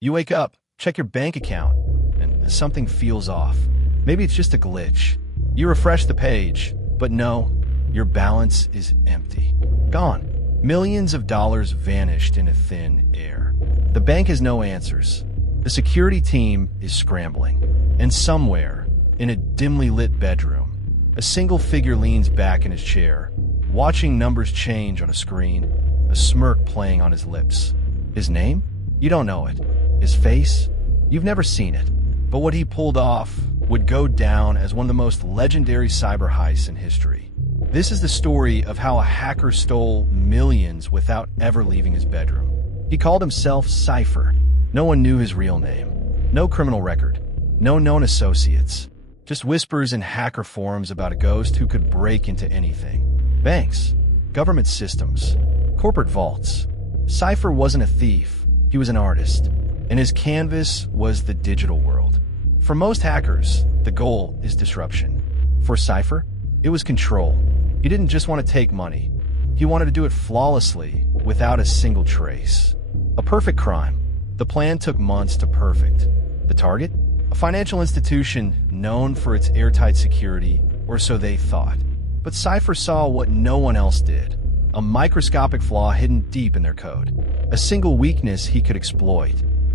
You wake up, check your bank account, and something feels off. Maybe it's just a glitch. You refresh the page, but no, your balance is empty. Gone. Millions of dollars vanished into thin air. The bank has no answers. The security team is scrambling. And somewhere, in a dimly lit bedroom, a single figure leans back in his chair, watching numbers change on a screen, a smirk playing on his lips. His name? You don't know it. His face? You've never seen it. But what he pulled off would go down as one of the most legendary cyber heists in history. This is the story of how a hacker stole millions without ever leaving his bedroom. He called himself Cipher. No one knew his real name. No criminal record. No known associates. Just whispers in hacker forums about a ghost who could break into anything. Banks, government systems, corporate vaults. Cipher wasn't a thief. He was an artist. And his canvas was the digital world. For most hackers, the goal is disruption. For Cipher, it was control. He didn't just want to take money. He wanted to do it flawlessly, without a single trace. A perfect crime. The plan took months to perfect. The target? A financial institution known for its airtight security, or so they thought. But Cipher saw what no one else did. A microscopic flaw hidden deep in their code. A single weakness he could exploit.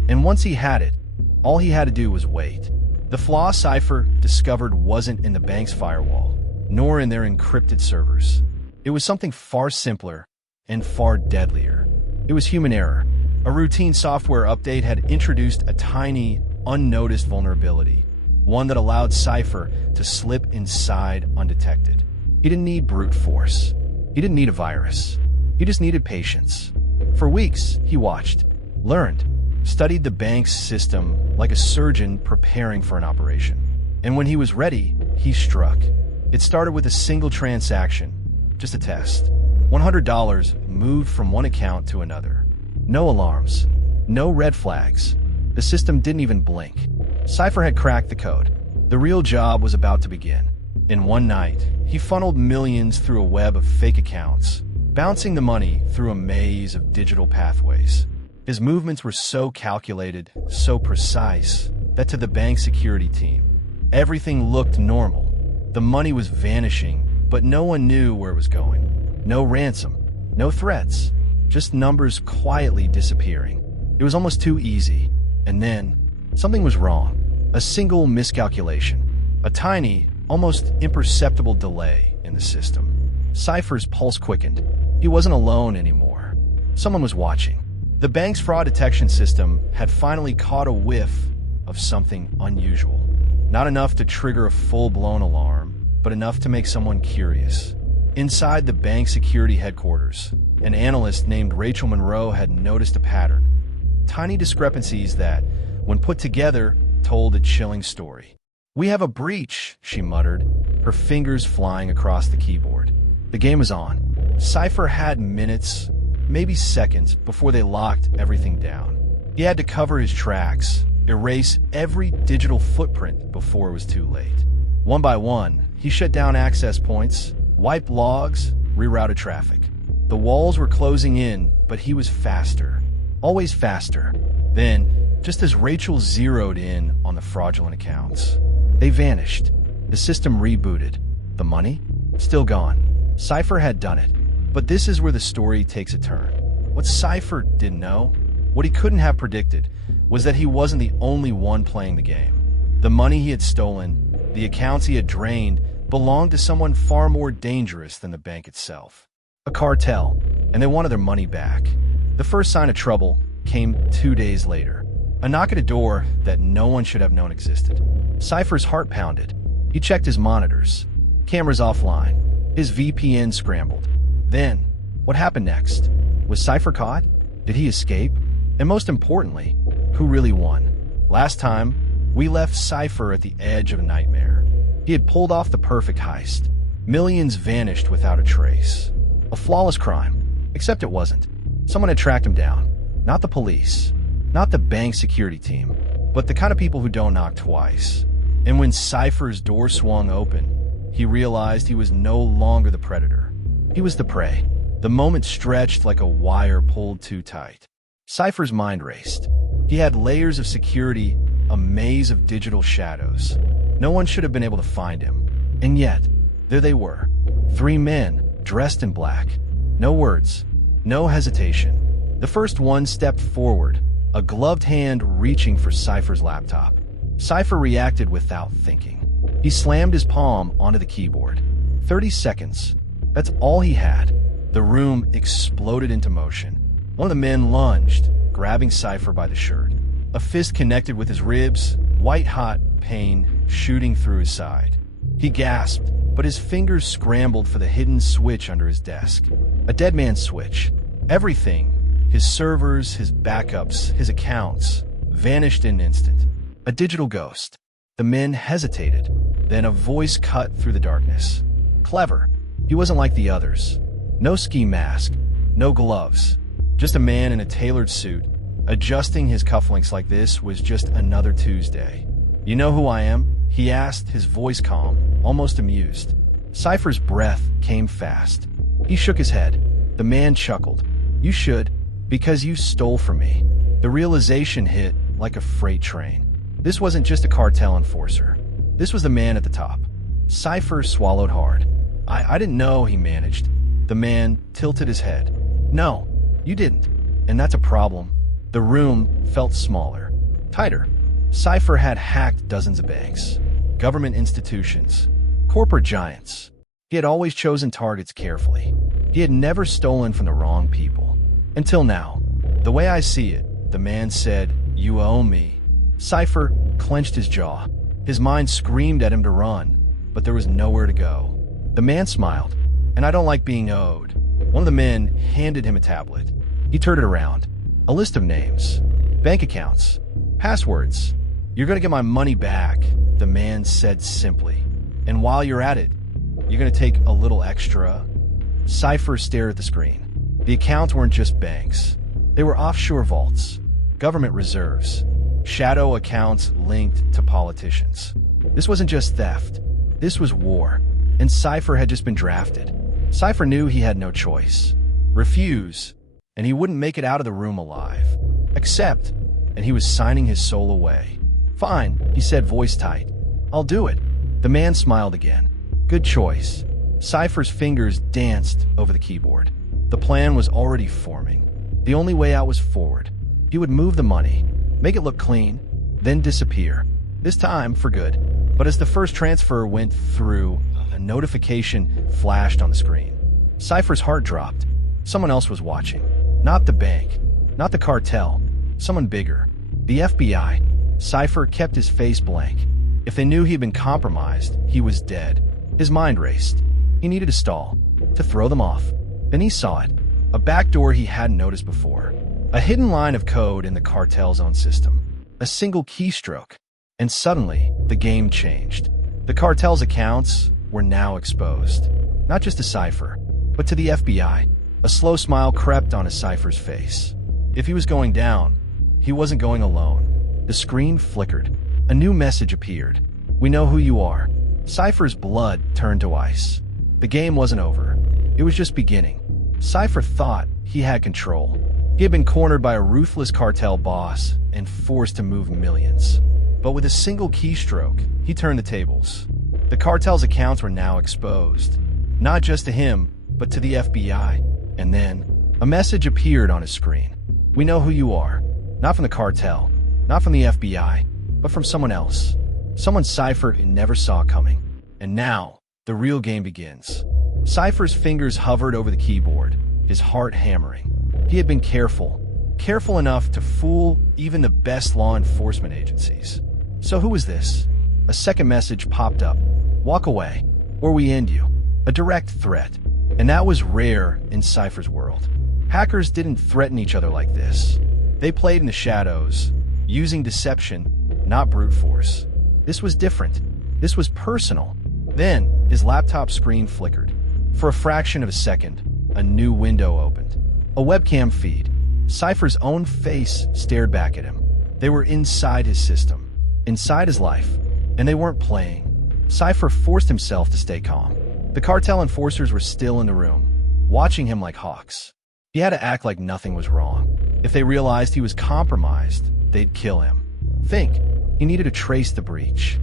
And once he had it, all he had to do was wait. The flaw Cipher discovered wasn't in the bank's firewall, nor in their encrypted servers. It was something far simpler and far deadlier. It was human error. A routine software update had introduced a tiny, unnoticed vulnerability, one that allowed Cipher to slip inside undetected. He didn't need brute force. He didn't need a virus. He just needed patience. For weeks, he watched, learned, studied the bank's system like a surgeon preparing for an operation. And when he was ready, he struck. It started with a single transaction, just a test. $100 moved from one account to another. No alarms, no red flags. The system didn't even blink. Cipher had cracked the code. The real job was about to begin. In one night, he funneled millions through a web of fake accounts, bouncing the money through a maze of digital pathways. His movements were so calculated, so precise, that to the bank security team, everything looked normal. The money was vanishing, but no one knew where it was going. No ransom, no threats, just numbers quietly disappearing. It was almost too easy. And then, something was wrong. A single miscalculation. A tiny, almost imperceptible delay in the system. Cipher's pulse quickened. He wasn't alone anymore. Someone was watching. The bank's fraud detection system had finally caught a whiff of something unusual. Not enough to trigger a full-blown alarm, but enough to make someone curious. Inside the bank security headquarters, an analyst named Rachel Monroe had noticed a pattern. Tiny discrepancies that, when put together, told a chilling story. "We have a breach," she muttered, her fingers flying across the keyboard. The game was on. Cipher had minutes, maybe seconds, before they locked everything down. He had to cover his tracks, erase every digital footprint before it was too late. One by one, he shut down access points, wiped logs, rerouted traffic. The walls were closing in, but he was faster. Always faster. Then, just as Rachel zeroed in on the fraudulent accounts, they vanished. The system rebooted. The money? Still gone. Cipher had done it. But this is where the story takes a turn. What Cipher didn't know, what he couldn't have predicted, was that he wasn't the only one playing the game. The money he had stolen, the accounts he had drained, belonged to someone far more dangerous than the bank itself. A cartel, and they wanted their money back. The first sign of trouble came 2 days later. A knock at a door that no one should have known existed. Cipher's heart pounded. He checked his monitors. Cameras offline. His VPN scrambled. Then, what happened next? Was Cipher caught? Did he escape? And most importantly, who really won? Last time, we left Cipher at the edge of a nightmare. He had pulled off the perfect heist. Millions vanished without a trace. A flawless crime. Except it wasn't. Someone had tracked him down. Not the police. Not the bank security team. But the kind of people who don't knock twice. And when Cipher's door swung open, he realized he was no longer the predator. He was the prey. The moment stretched like a wire pulled too tight. Cipher's mind raced. He He had layers of security, a maze of digital shadows. No one should have been able to find him. And yet, there they were. 3 men, dressed in black. No words, no hesitation. The first one stepped forward, a gloved hand reaching for Cipher's laptop. Cipher reacted without thinking. He slammed his palm onto the keyboard. 30 seconds. That's all he had. The room exploded into motion. One of the men lunged, grabbing Cipher by the shirt. A fist connected with his ribs, white-hot pain shooting through his side. He gasped, but his fingers scrambled for the hidden switch under his desk. A dead man's switch. Everything, his servers, his backups, his accounts, vanished in an instant. A digital ghost. The men hesitated. Then a voice cut through the darkness. Clever. He wasn't like the others. No ski mask, no gloves. Just a man in a tailored suit. Adjusting his cufflinks like this was just another Tuesday. You know who I am? He asked, his voice calm, almost amused. Cipher's breath came fast. He shook his head. The man chuckled. You should, because you stole from me. The realization hit like a freight train. This wasn't just a cartel enforcer. This was the man at the top. Cipher swallowed hard. I didn't know, he managed. The man tilted his head. No, you didn't. And that's a problem. The room felt smaller, tighter. Cipher had hacked dozens of banks, government institutions, corporate giants. He had always chosen targets carefully. He had never stolen from the wrong people. Until now. The way I see it, the man said, you owe me. Cipher clenched his jaw. His mind screamed at him to run, but there was nowhere to go. The man smiled, and I don't like being owed. One of the men handed him a tablet. He turned it around. A list of names, bank accounts, passwords. You're going to get my money back, the man said simply. And while you're at it, you're going to take a little extra. Cipher stared at the screen. The accounts weren't just banks. They were offshore vaults, government reserves, shadow accounts linked to politicians. This wasn't just theft. This was war. And Cipher had just been drafted. Cipher knew he had no choice. Refuse, and he wouldn't make it out of the room alive. Accept, and he was signing his soul away. Fine, he said, voice tight. I'll do it. The man smiled again. Good choice. Cipher's fingers danced over the keyboard. The plan was already forming. The only way out was forward. He would move the money, make it look clean, then disappear. This time for good. But as the first transfer went through, a notification flashed on the screen. Cipher's heart dropped. Someone else was watching. Not the bank. Not the cartel. Someone bigger. The FBI. Cipher kept his face blank. If they knew he'd been compromised, he was dead. His mind raced. He needed to stall, to throw them off. Then he saw it. A back door he hadn't noticed before. A hidden line of code in the cartel's own system. A single keystroke. And suddenly, the game changed. The cartel's accounts were now exposed. Not just to Cipher, but to the FBI. A slow smile crept onto Cipher's face. If he was going down, he wasn't going alone. The screen flickered. A new message appeared. We know who you are. Cipher's blood turned to ice. The game wasn't over. It was just beginning. Cipher thought he had control. He had been cornered by a ruthless cartel boss and forced to move millions. But with a single keystroke, he turned the tables. The cartel's accounts were now exposed. Not just to him, but to the FBI. And then, a message appeared on his screen. We know who you are. Not from the cartel, not from the FBI, but from someone else. Someone Cipher never saw coming. And now, the real game begins. Cipher's fingers hovered over the keyboard, his heart hammering. He had been careful enough to fool even the best law enforcement agencies. So who was this? A second message popped up. Walk away, or we end you. A direct threat. And that was rare in Cipher's world. Hackers didn't threaten each other like this. They played in the shadows, using deception, not brute force. This was different. This was personal. Then, his laptop screen flickered. For a fraction of a second, a new window opened. A webcam feed. Cipher's own face stared back at him. They were inside his system, inside his life, and they weren't playing. Cipher forced himself to stay calm. The cartel enforcers were still in the room, watching him like hawks. He had to act like nothing was wrong. If they realized he was compromised, they'd kill him. Think. He needed to trace the breach.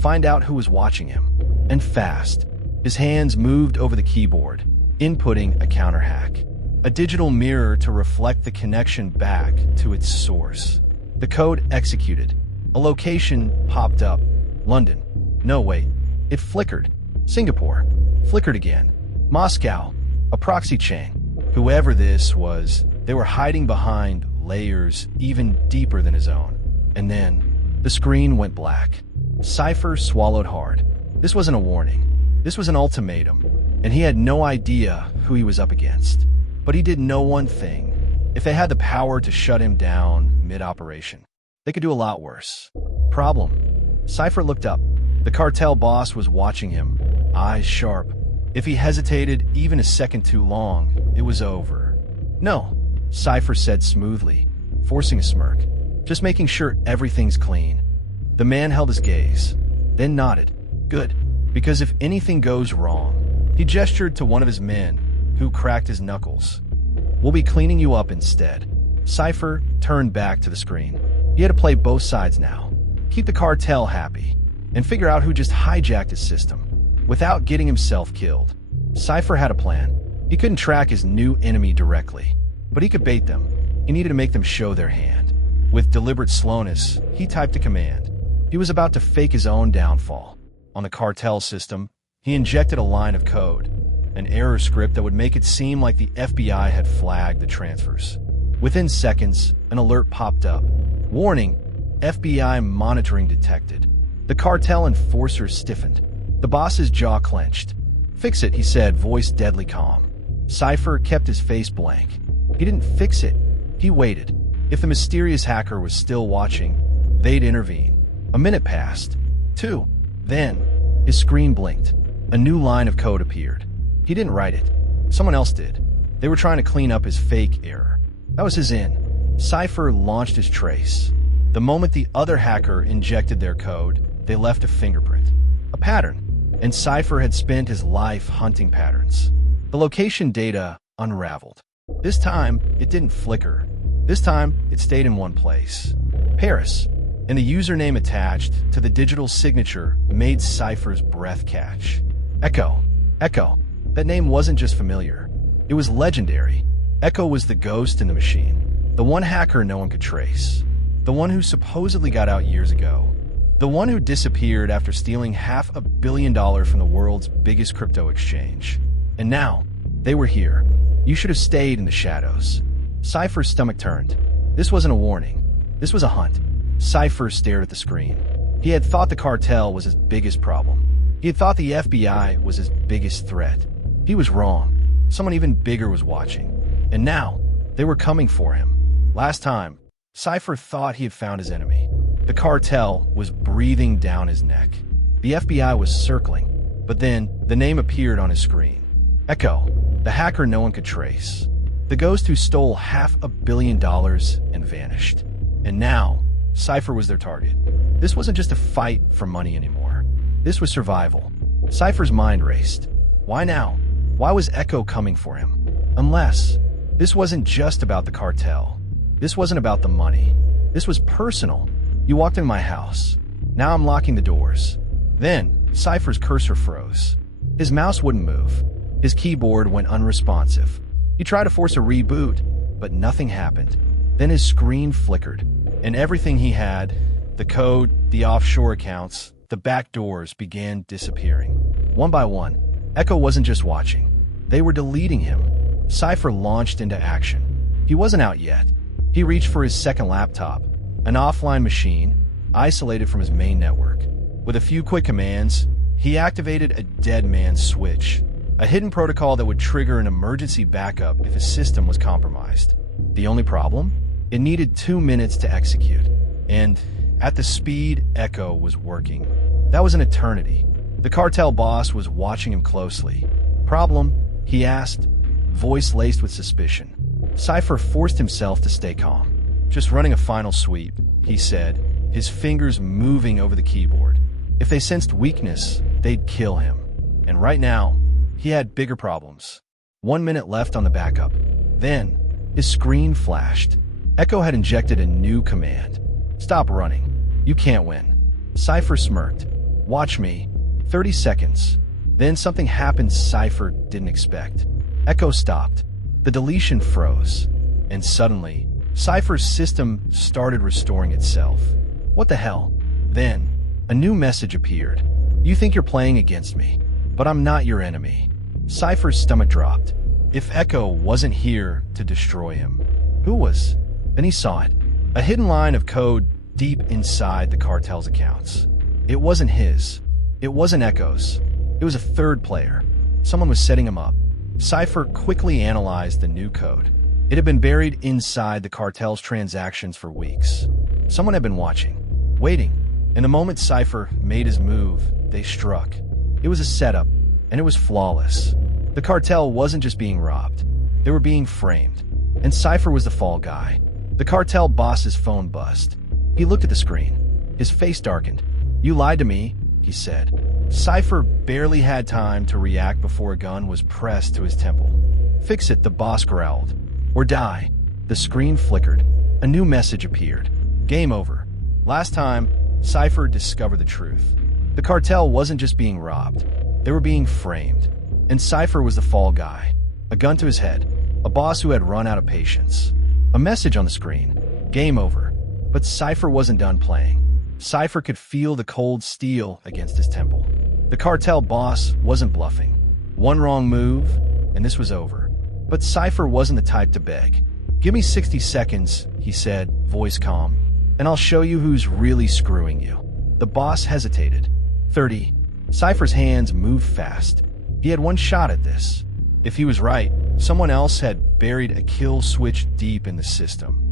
Find out who was watching him. And fast. His hands moved over the keyboard, inputting a counter hack. A digital mirror to reflect the connection back to its source. The code executed. A location popped up. London. No, wait. It flickered. Singapore. Flickered again. Moscow. A proxy chain. Whoever this was, they were hiding behind layers even deeper than his own. And then, the screen went black. Cipher swallowed hard. This wasn't a warning. This was an ultimatum, and he had no idea who he was up against. But he did know one thing. If they had the power to shut him down mid-operation, they could do a lot worse. Problem. Cipher looked up. The cartel boss was watching him, eyes sharp. If he hesitated even a second too long, it was over. No, Cipher said smoothly, forcing a smirk. Just making sure everything's clean. The man held his gaze, then nodded. Good, because if anything goes wrong, he gestured to one of his men, who cracked his knuckles. We'll be cleaning you up instead. Cipher turned back to the screen. He had to play both sides now. Keep the cartel happy, and figure out who just hijacked his system, without getting himself killed. Cipher had a plan. He couldn't track his new enemy directly, but he could bait them. He needed to make them show their hand. With deliberate slowness, he typed a command. He was about to fake his own downfall. On the cartel system, he injected a line of code, an error script that would make it seem like the FBI had flagged the transfers. Within seconds, an alert popped up. Warning, FBI monitoring detected. The cartel enforcer stiffened. The boss's jaw clenched. Fix it, he said, voice deadly calm. Cipher kept his face blank. He didn't fix it. He waited. If the mysterious hacker was still watching, they'd intervene. A minute passed. 2. Then, his screen blinked. A new line of code appeared. He didn't write it. Someone else did. They were trying to clean up his fake error. That was his in. Cipher launched his trace. The moment the other hacker injected their code, they left a fingerprint. A pattern. And Cipher had spent his life hunting patterns. The location data unraveled. This time, it didn't flicker. This time, it stayed in one place. Paris. And the username attached to the digital signature made Cipher's breath catch. Echo. Echo. That name wasn't just familiar. It was legendary. Echo was the ghost in the machine. The one hacker no one could trace. The one who supposedly got out years ago. The one who disappeared after stealing $500 million from the world's biggest crypto exchange. And now, they were here. You should have stayed in the shadows. Cipher's stomach turned. This wasn't a warning. This was a hunt. Cipher stared at the screen. He had thought the cartel was his biggest problem. He had thought the FBI was his biggest threat. He was wrong. Someone even bigger was watching. And now, they were coming for him. Last time, Cipher thought he had found his enemy. The cartel was breathing down his neck. The FBI was circling. But then, the name appeared on his screen. Echo, the hacker no one could trace. The ghost who stole $500 million and vanished. And now, Cipher was their target. This wasn't just a fight for money anymore. This was survival. Cipher's mind raced. Why now? Why was Echo coming for him? Unless, this wasn't just about the cartel. This wasn't about the money. This was personal. You walked into my house. Now I'm locking the doors. Then, Cipher's cursor froze. His mouse wouldn't move. His keyboard went unresponsive. He tried to force a reboot, but nothing happened. Then his screen flickered, and everything he had, the code, the offshore accounts, the back doors began disappearing. One by one, Echo wasn't just watching. They were deleting him. Cipher launched into action. He wasn't out yet. He reached for his second laptop, an offline machine, isolated from his main network. With a few quick commands, he activated a dead man's switch, a hidden protocol that would trigger an emergency backup if his system was compromised. The only problem? It needed 2 minutes to execute. And at the speed Echo was working, that was an eternity. The cartel boss was watching him closely. Problem? He asked, voice laced with suspicion. Cipher forced himself to stay calm. Just running a final sweep, he said, his fingers moving over the keyboard. If they sensed weakness, they'd kill him. And right now, he had bigger problems. 1 minute left on the backup. Then, his screen flashed. Echo had injected a new command. Stop running. You can't win. Cipher smirked. Watch me. 30 seconds. Then something happened Cipher didn't expect. Echo stopped. The deletion froze. And suddenly, Cipher's system started restoring itself. What the hell? Then, a new message appeared. You think you're playing against me, but I'm not your enemy. Cipher's stomach dropped. If Echo wasn't here to destroy him, who was? Then he saw it. A hidden line of code deep inside the cartel's accounts. It wasn't his. It wasn't Echo's. It was a third player. Someone was setting him up. Cipher quickly analyzed the new code. It had been buried inside the cartel's transactions for weeks. Someone had been watching, waiting. And the moment Cipher made his move, they struck. It was a setup, and it was flawless. The cartel wasn't just being robbed. They were being framed. And Cipher was the fall guy. The cartel boss's phone buzzed. He looked at the screen. His face darkened. You lied to me, he said. Cipher barely had time to react before a gun was pressed to his temple. Fix it, the boss growled. Or die. The screen flickered. A new message appeared. Game over. Last time, Cipher discovered the truth. The cartel wasn't just being robbed. They were being framed. And Cipher was the fall guy. A gun to his head. A boss who had run out of patience. A message on the screen. Game over. But Cipher wasn't done playing. Cipher could feel the cold steel against his temple. The cartel boss wasn't bluffing. One wrong move, and this was over. But Cipher wasn't the type to beg. Give me 60 seconds, he said, voice calm, and I'll show you who's really screwing you. The boss hesitated. 30. Cipher's hands moved fast. He had one shot at this. If he was right, someone else had buried a kill switch deep in the system.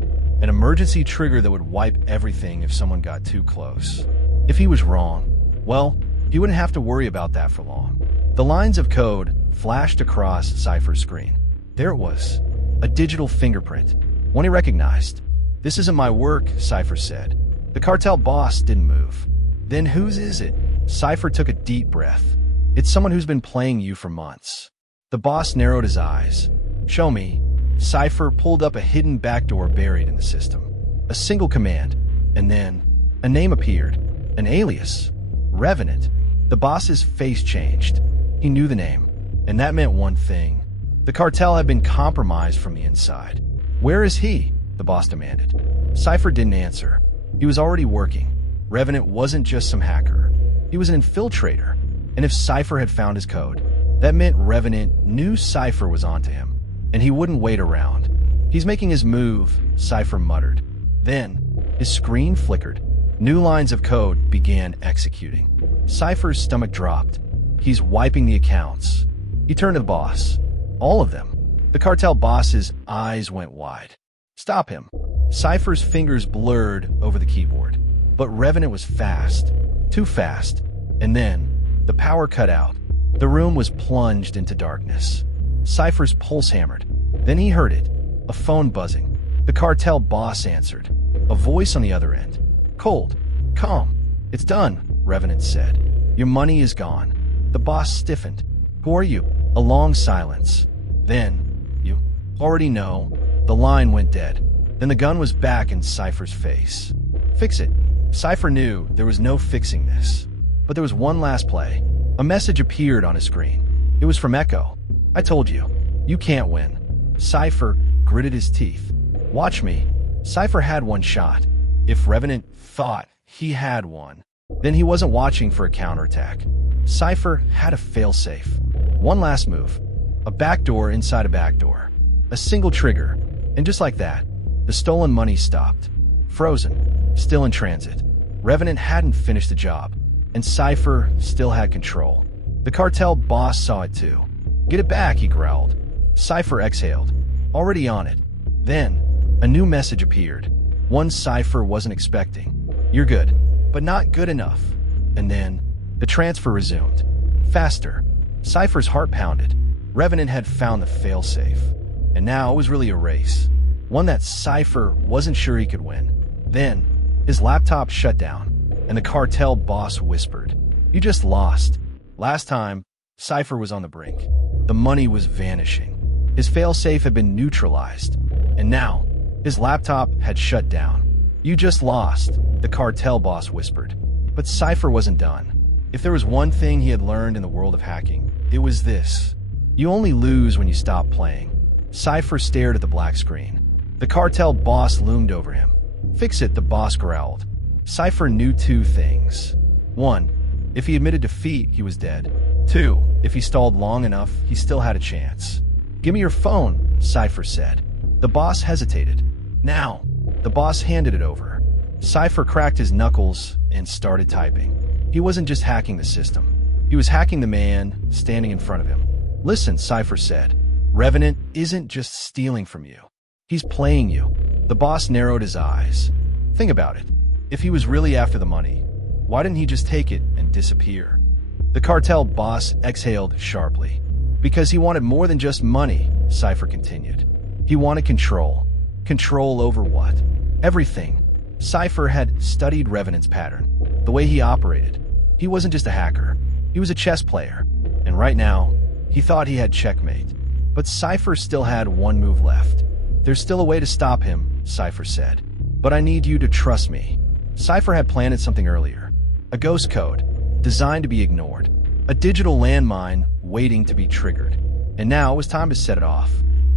An emergency trigger that would wipe everything if someone got too close. If he was wrong, well, he wouldn't have to worry about that for long. The lines of code flashed across Cipher's screen. There it was, a digital fingerprint, one he recognized. This isn't my work, Cipher said. The cartel boss didn't move. Then whose is it? Cipher took a deep breath. It's someone who's been playing you for months. The boss narrowed his eyes. Show me. Cipher pulled up a hidden backdoor buried in the system. A single command, and then a name appeared, an alias, Revenant. The boss's face changed. He knew the name, and that meant one thing. The cartel had been compromised from the inside. Where is he? The boss demanded. Cipher didn't answer. He was already working. Revenant wasn't just some hacker. He was an infiltrator. And if Cipher had found his code, that meant Revenant knew Cipher was onto him. And he wouldn't wait around. He's making his move, Cipher muttered. Then, his screen flickered. New lines of code began executing. Cipher's stomach dropped. He's wiping the accounts. He turned to the boss. All of them. The cartel boss's eyes went wide. Stop him. Cipher's fingers blurred over the keyboard. But Revenant was fast. Too fast. And then, the power cut out. The room was plunged into darkness. Cipher's pulse hammered. Then he heard it. A phone buzzing. The cartel boss answered. A voice on the other end. Cold. Calm. It's done, Revenant said. Your money is gone. The boss stiffened. Who are you? A long silence. Then, you already know. The line went dead. Then the gun was back in Cipher's face. Fix it. Cipher knew there was no fixing this. But there was one last play. A message appeared on his screen. It was from Echo. I told you. You can't win. Cipher gritted his teeth. Watch me. Cipher had one shot. If Revenant thought he had one, then he wasn't watching for a counterattack. Cipher had a failsafe. One last move. A backdoor inside a backdoor. A single trigger. And just like that, the stolen money stopped. Frozen. Still in transit. Revenant hadn't finished the job. And Cipher still had control. The cartel boss saw it too. Get it back, he growled. Cipher exhaled. Already on it. Then, a new message appeared. One Cipher wasn't expecting. You're good, but not good enough. And then, the transfer resumed. Faster. Cipher's heart pounded. Revenant had found the failsafe. And now it was really a race. One that Cipher wasn't sure he could win. Then, his laptop shut down, and the cartel boss whispered, You just lost. Last time, Cipher was on the brink. The money was vanishing. His failsafe had been neutralized. And now, his laptop had shut down. You just lost, the cartel boss whispered. But Cipher wasn't done. If there was one thing he had learned in the world of hacking, it was this. You only lose when you stop playing. Cipher stared at the black screen. The cartel boss loomed over him. Fix it, the boss growled. Cipher knew two things. 1. If he admitted defeat, he was dead. 2. If he stalled long enough, he still had a chance. Give me your phone, Cipher said. The boss hesitated. Now. The boss handed it over. Cipher cracked his knuckles and started typing. He wasn't just hacking the system. He was hacking the man standing in front of him. Listen, Cipher said. Revenant isn't just stealing from you. He's playing you. The boss narrowed his eyes. Think about it. If he was really after the money, why didn't he just take it and disappear? The cartel boss exhaled sharply. Because he wanted more than just money, Cipher continued. He wanted control. Control over what? Everything. Cipher had studied Revenant's pattern, the way he operated. He wasn't just a hacker. He was a chess player. And right now, he thought he had checkmate. But Cipher still had one move left. There's still a way to stop him, Cipher said. But I need you to trust me. Cipher had planted something earlier. A ghost code, designed to be ignored. A digital landmine waiting to be triggered. And now it was time to set it off.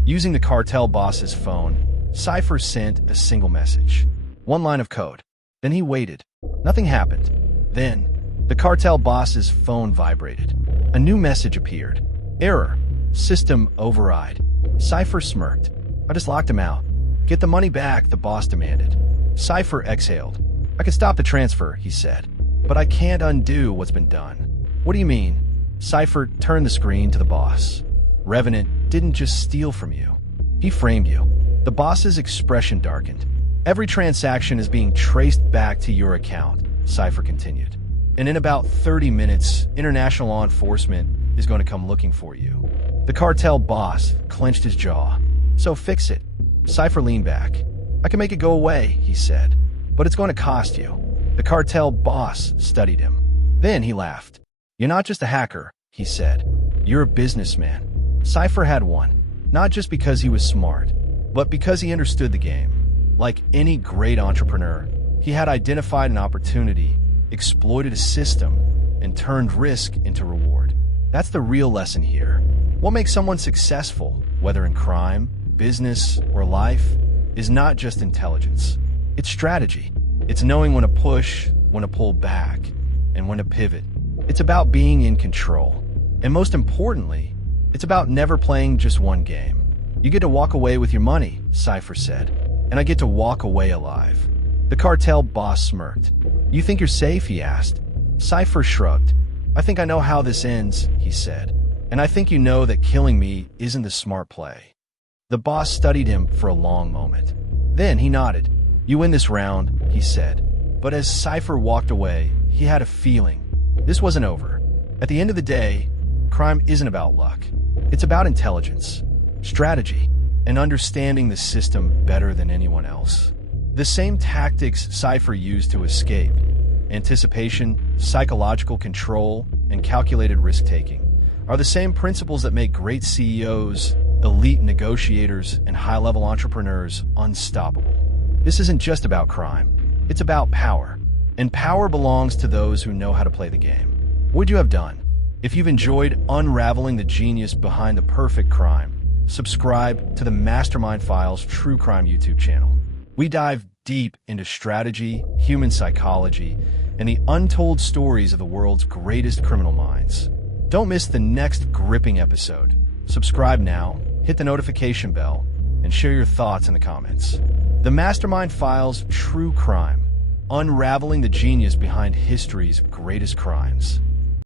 Using the cartel boss's phone, Cipher sent a single message. One line of code. Then he waited. Nothing happened. Then, the cartel boss's phone vibrated. A new message appeared. Error. System override. Cipher smirked. I just locked him out. Get the money back, the boss demanded. Cipher exhaled. I can stop the transfer, he said. But I can't undo what's been done. What do you mean? Cipher turned the screen to the boss. Revenant didn't just steal from you. He framed you. The boss's expression darkened. Every transaction is being traced back to your account, Cipher continued. And in about 30 minutes, international law enforcement is going to come looking for you. The cartel boss clenched his jaw. So fix it. Cipher leaned back. I can make it go away, he said. But it's going to cost you. The cartel boss studied him. Then he laughed. You're not just a hacker, he said. You're a businessman. Cipher had one. Not just because he was smart, but because he understood the game. Like any great entrepreneur, he had identified an opportunity, exploited a system, and turned risk into reward. That's the real lesson here. What makes someone successful, whether in crime, business, or life, is not just intelligence. It's strategy. It's knowing when to push, when to pull back, and when to pivot. It's about being in control. And most importantly, it's about never playing just one game. You get to walk away with your money, Cipher said. And I get to walk away alive. The cartel boss smirked. You think you're safe, he asked. Cipher shrugged. I think I know how this ends, he said. And I think you know that killing me isn't the smart play. The boss studied him for a long moment. Then he nodded. You win this round, he said. But as Cipher walked away, he had a feeling. This wasn't over. At the end of the day, crime isn't about luck. It's about intelligence, strategy, and understanding the system better than anyone else. The same tactics Cipher used to escape, anticipation, psychological control, and calculated risk-taking, are the same principles that make great CEOs, elite negotiators, and high-level entrepreneurs unstoppable. This isn't just about crime. It's about power. And power belongs to those who know how to play the game. What would you have done? If you've enjoyed unraveling the genius behind the perfect crime, subscribe to the Mastermind Files True Crime YouTube channel. We dive deep into strategy, human psychology, and the untold stories of the world's greatest criminal minds. Don't miss the next gripping episode. Subscribe now, hit the notification bell, and share your thoughts in the comments. The Mastermind Files True Crime, unraveling the genius behind history's greatest crimes.